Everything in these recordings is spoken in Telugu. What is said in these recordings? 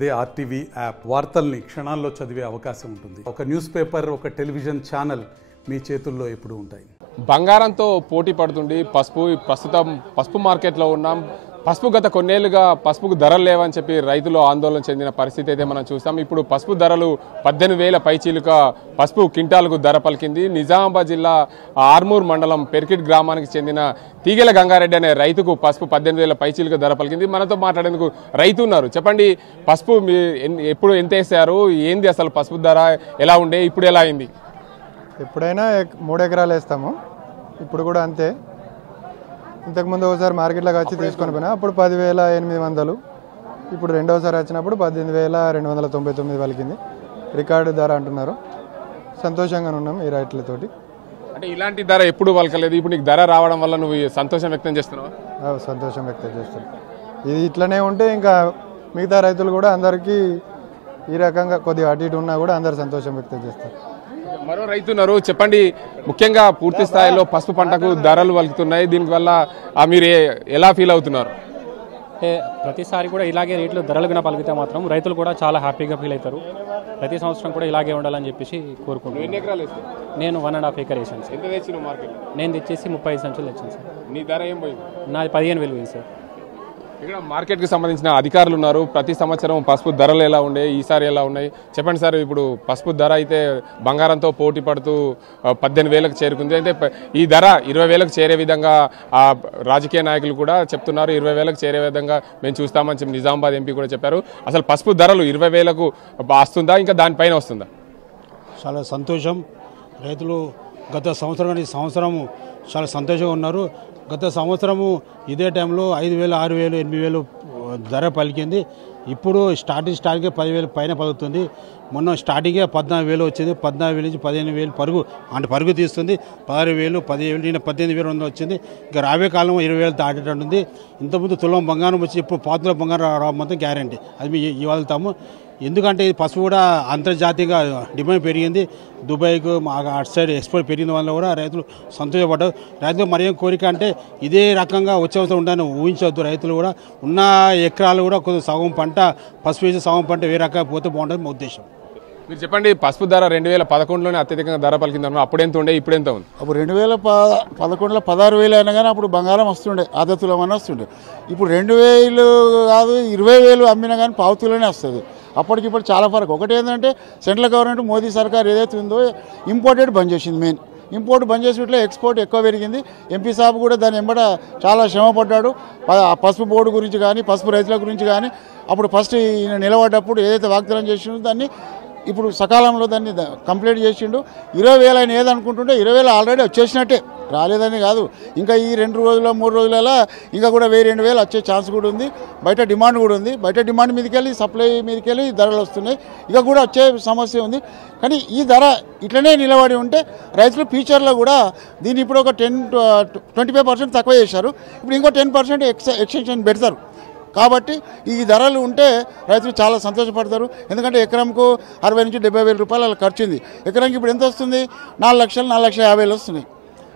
అదే ఆర్టీవీ యాప్ వార్తల్ని క్షణాల్లో చదివే అవకాశం ఉంటుంది. ఒక న్యూస్ పేపర్, ఒక టెలివిజన్ ఛానల్ మీ చేతుల్లో ఎప్పుడూ ఉంటాయి. బంగారంతో పోటీ పడుతుంది ప్రస్తుతం పసుపు మార్కెట్లో ఉన్నాం. పసుపు గత కొన్నేళ్లుగా పసుపుకు ధరలు లేవని చెప్పి రైతులు ఆందోళన చెందిన పరిస్థితి అయితే మనం చూస్తాం. ఇప్పుడు పసుపు ధరలు 18,000 పైచీలుక పసుపు క్వింటాలకు ధర పలికింది. నిజామాబాద్ జిల్లా ఆర్మూర్ మండలం పెర్కిట్ గ్రామానికి చెందిన తీగెల గంగారెడ్డి అనే రైతుకు పసుపు 18,000 పైచీలుక ధర పలికింది. మనతో మాట్లాడేందుకు రైతు ఉన్నారు. చెప్పండి, పసుపు ఎప్పుడు ఎంత వేసారు, ఏంది అసలు పసుపు ధర ఎలా ఉండే, ఇప్పుడు ఎలా అయింది? ఎప్పుడైనా 3 ఎకరాలు వేస్తాము, ఇప్పుడు కూడా అంతే. ఇంతకుముందు ఒకసారి మార్కెట్లోకి వచ్చి తీసుకొని పోయినా అప్పుడు 10,800, ఇప్పుడు రెండోసారి వచ్చినప్పుడు 18,299 పలికింది. రికార్డు ధర అంటున్నారు. సంతోషంగా ఉన్నాం ఈ రైతులతోటి. అంటే ఇలాంటి ధర ఎప్పుడు పలకలేదు, ఇప్పుడు నీకు ధర రావడం వల్ల నువ్వు సంతోషం వ్యక్తం చేస్తున్నావా? సంతోషం వ్యక్తం చేస్తాను. ఇది ఇట్లనే ఉంటే ఇంకా మిగతా రైతులు కూడా అందరికీ ఈ రకంగా కొద్దిగా అటు ఇటు ఉన్నా కూడా అందరు సంతోషం వ్యక్తం చేస్తారు. మరో రైతున్నారు, చెప్పండి, ముఖ్యంగా పూర్తి స్థాయిలో పసుపు పంటకు ధరలు వలుకుతున్నాయి. దీనివల్ల మీరు ఎలా ఫీల్ అవుతున్నారు? అంటే ప్రతిసారి కూడా ఇలాగే రేట్లు ధరలు కన్నా పలికితే మాత్రం రైతులు కూడా చాలా హ్యాపీగా ఫీల్ అవుతారు. ప్రతి సంవత్సరం కూడా ఇలాగే ఉండాలని చెప్పేసి కోరుకుంటున్నాను. నేను 1.5 ఎకర్ వేసాను సార్. నేను తెచ్చేసి 35 సంచులు తెచ్చాను సార్. నీ ధర ఏం పోయింది? నాది 15,000 పోయింది సార్. ఇక్కడ మార్కెట్కి సంబంధించిన అధికారులు ఉన్నారు. ప్రతి సంవత్సరం పసుపు ధరలు ఎలా ఉండే, ఈసారి ఎలా ఉన్నాయి చెప్పండి సార్. ఇప్పుడు పసుపు ధర అయితే బంగారంతో పోటీ పడుతూ 18,000కు చేరుకుంది. అయితే ఈ ధర 20,000కు చేరే విధంగా రాజకీయ నాయకులు కూడా చెప్తున్నారు. 20,000కు చేరే విధంగా మేము చూస్తామని చెప్పి నిజామాబాద్ ఎంపీ కూడా చెప్పారు. అసలు పసుపు ధరలు 20,000కు వస్తుందా, ఇంకా దానిపైన వస్తుందా? చాలా సంతోషం. రైతులు గత సంవత్సరం చాలా సంతోషంగా ఉన్నారు. గత సంవత్సరము ఇదే టైంలో 5,000, 6,000, 8,000 ధర పలికింది. ఇప్పుడు స్టార్టింగ్ 10,000 పైన పలుకుతుంది. మొన్న స్టార్టింగే 14,000 వచ్చింది. 14,000 నుంచి 15,000 పరుగు తీస్తుంది. 16,000, 17,000, నిన్న 18,200 వచ్చింది. ఇంకా రాబోయే కాలంలో 20,000 దాటేటట్టుంది. ఇంతకుముందు తులం బంగారం వచ్చి ఇప్పుడు పాతుల బంగారం రావడం మొత్తం గ్యారంటీ. అది మేము ఇవ్వగలుగుతాము. ఎందుకంటే పసుపు కూడా అంతర్జాతీయంగా డిమాండ్ పెరిగింది. దుబాయ్కు అటు సైడ్ ఎక్స్పోర్ట్ పెరిగిన వల్ల కూడా రైతులు సంతోషపడ్డారు. రైతులు మరేం కోరిక అంటే ఇదే రకంగా వచ్చే అవసరం ఉందని ఊహించవద్దు. రైతులు కూడా ఉన్న ఎకరాలు కూడా కొంచెం సగం పంట పసుపు వేసి సగం పంట వేరే రకంగా పోతే బాగుంటుంది మా ఉద్దేశం. మీరు చెప్పండి, పసుపు ధర 2011లోనే అత్యధికంగా ధర పలికిందన్నారు. అప్పుడు ఎంత ఉండే, ఇప్పుడు ఎంత ఉంది? అప్పుడు 2011లో 16,000 అయినా కానీ అప్పుడు బంగారం వస్తుండే, ఆదతులమని వస్తుండే. ఇప్పుడు 2,000 కాదు 20,000 అమ్మినా కానీ పావుతులోనే వస్తుంది. అప్పటికిప్పుడు చాలా ఫరక్. ఒకటి ఏంటంటే సెంట్రల్ గవర్నమెంట్ మోదీ సర్కార్ ఏదైతే ఉందో ఇంపోర్టెడ్ బంద్ చేసింది. మెయిన్ ఇంపోర్ట్ బంద్ చేసినట్లే ఎక్స్పోర్ట్ ఎక్కువ పెరిగింది. ఎంపీ సాబ్ కూడా దాని వెంబడ చాలా శ్రమపడ్డాడు. పసుపు బోర్డు గురించి కానీ పసుపు రైతుల గురించి కానీ అప్పుడు ఫస్ట్ ఈయన నిలబడ్డప్పుడు ఏదైతే వాగ్దానం చేసిండో దాన్ని ఇప్పుడు సకాలంలో దాన్ని కంప్లీట్ చేసిండు. 20,000 ఆయన ఏదనుకుంటుంటే 20,000 ఆల్రెడీ వచ్చేసినట్టే, రాలేదని కాదు. ఇంకా ఈ 2 రోజుల 3 రోజులలో ఇంకా కూడా 1,000-2,000 వచ్చే ఛాన్స్ కూడా ఉంది. బయట డిమాండ్ కూడా ఉంది. బయట డిమాండ్ మీదకెళ్ళి సప్లై మీదకెళ్ళి ధరలు వస్తున్నాయి. ఇక కూడా వచ్చే సమస్య ఉంది. కానీ ఈ ధర ఇట్లనే నిలబడి ఉంటే రైతులు ఫ్యూచర్లో కూడా దీన్ని ఇప్పుడు ఒక 25% తక్కువ చేశారు. ఇప్పుడు ఇంకో 10% ఎక్స్టెన్షన్ పెడతారు. కాబట్టి ఈ ధరలు ఉంటే రైతులు చాలా సంతోషపడతారు. ఎందుకంటే ఎకరంకు 60,000 నుంచి 70,000 రూపాయలు ఖర్చు ఉంది. ఎకరానికి ఇప్పుడు ఎంత వస్తుంది? 4 లక్షలు, 4,50,000 వస్తున్నాయి.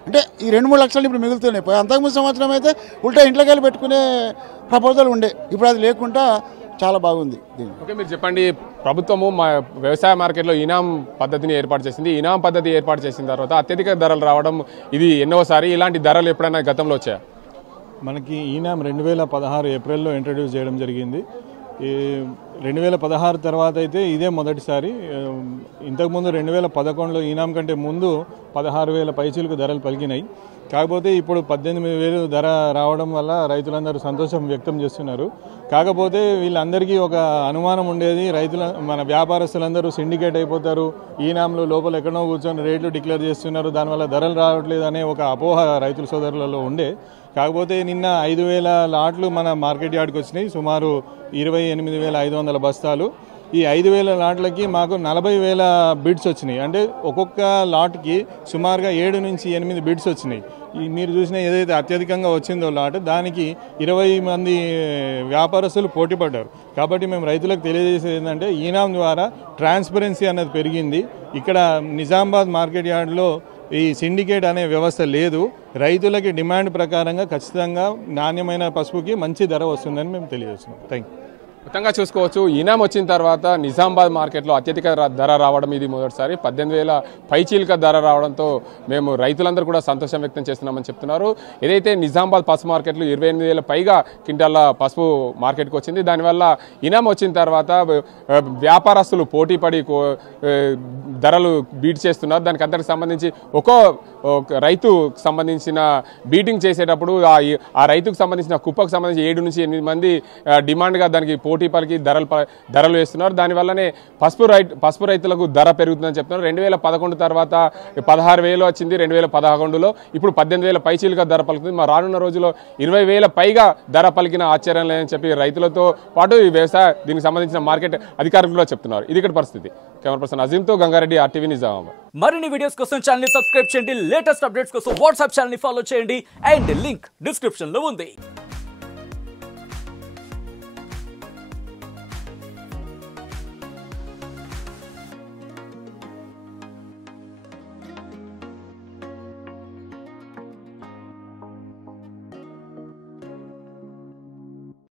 అంటే ఈ 2-3 లక్షలు ఇప్పుడు మిగులుతున్నాయి. అంతకుముందు సంవత్సరం అయితే ఉల్టా ఇంట్లోకి వెళ్ళి పెట్టుకునే ప్రపోజల్ ఉండే, ఇప్పుడు అది లేకుండా చాలా బాగుంది. ఓకే, మీరు చెప్పండి, ప్రభుత్వము వ్యవసాయ మార్కెట్లో ఇనాం పద్ధతిని ఏర్పాటు చేసింది. ఇనాం పద్ధతి ఏర్పాటు చేసిన తర్వాత అత్యధిక ధరలు రావడం ఇది ఎన్నోసారి. ఇలాంటి ధరలు ఎప్పుడైనా గతంలో వచ్చాయా? మనకి ఈనాం 2016 ఏప్రిల్లో ఇంట్రడ్యూస్ చేయడం జరిగింది. ఈ 2016 తర్వాత అయితే ఇదే మొదటిసారి. ఇంతకుముందు 2011లో ఈనాం కంటే ముందు 16,000 పైచీలకు ధరలు పలికినాయి. కాకపోతే ఇప్పుడు 18,000 ధర రావడం వల్ల రైతులందరూ సంతోషం వ్యక్తం చేస్తున్నారు. కాకపోతే వీళ్ళందరికీ ఒక అనుమానం ఉండేది, మన వ్యాపారస్తులందరూ సిండికేట్ అయిపోతారు, ఈనాంలో లోపల ఎక్కడో కూర్చొని రేట్లు డిక్లేర్ చేస్తున్నారు, దానివల్ల ధరలు రావట్లేదు అనే ఒక అపోహ రైతుల సోదరులలో ఉండే. కాకపోతే నిన్న 5,000 లాట్లు మన మార్కెట్ యార్డ్కి వచ్చినాయి. సుమారు 28,500 బస్తాలు. ఈ 5,000 లాట్లకి మాకు 40,000 బిడ్స్ వచ్చినాయి. అంటే ఒక్కొక్క లాట్కి సుమారుగా 7 నుంచి 8 బిడ్స్ వచ్చినాయి. మీరు చూసిన ఏదైతే అత్యధికంగా వచ్చిందో లాట్, దానికి 20 మంది వ్యాపారస్తులు పోటీ పడ్డారు. కాబట్టి మేము రైతులకు తెలియజేసేది ఏంటంటే ఈనాం ద్వారా ట్రాన్స్పరెన్సీ అనేది పెరిగింది. ఇక్కడ నిజామాబాద్ మార్కెట్ యార్డ్లో ఈ సిండికేట్ అనే వ్యవస్థ లేదు. రైతులకి డిమాండ్ ప్రకారంగా ఖచ్చితంగా నాణ్యమైన పసుపుకి మంచి ధర వస్తుందని మేము తెలియజేస్తున్నాం. Thank you. మొత్తంగా చూసుకోవచ్చు ఈనాం వచ్చిన తర్వాత నిజామాబాద్ మార్కెట్లో అత్యధిక ధర రావడం ఇది మొదటిసారి 18,000 పైచీలక ధర రావడంతో మేము రైతులందరూ కూడా సంతోషం వ్యక్తం చేస్తున్నామని చెప్తున్నారు. ఏదైతే నిజామాబాద్ పసుపు మార్కెట్లో 28,000 పైగా క్వింటాల పసుపు మార్కెట్కి వచ్చింది. దానివల్ల ఈనాం వచ్చిన తర్వాత వ్యాపారస్తులు పోటీపడి ధరలు బీట్ చేస్తున్నారు. దానికి అందరికి సంబంధించి ఒక్కో రైతు సంబంధించిన బీటింగ్ చేసేటప్పుడు ఆ రైతుకు సంబంధించిన కుప్పకు సంబంధించి 7 నుంచి 8 మంది డిమాండ్గా దానికి పోటీ పలికి ధరలు వేస్తున్నారు. దానివల్లనే పసుపు రైతులకు ధర పెరుగుతుందని చెప్తున్నారు. 2011 తర్వాత 16,000 వచ్చింది 2011లో, ఇప్పుడు 18,000 పైచీలుగా ధర పలుకుతుంది. మా రానున్న రోజుల్లో 20,000 పైగా ధర పలికిన ఆశ్చర్యం లేదని చెప్పి రైతులతో పాటు ఈ వ్యవసాయ దీనికి సంబంధించిన మార్కెట్ అధికారులు చెప్తున్నారు. ఇది ఇక్కడ పరిస్థితి. కెమెరా పర్సన్ అజీంతో గంగారెడ్డి, RTV నిజామాబాద్. మరిన్ని వీడియోస్ కోసం ఛానల్ ని సబ్స్క్రైబ్ చేయండి, లేటెస్ట్ అప్డేట్స్ కోసం వాట్సాప్ ఛానల్ ని ఫాలో చేయండి అండ్ లింక్ డిస్క్రిప్షన్ లో ఉంది.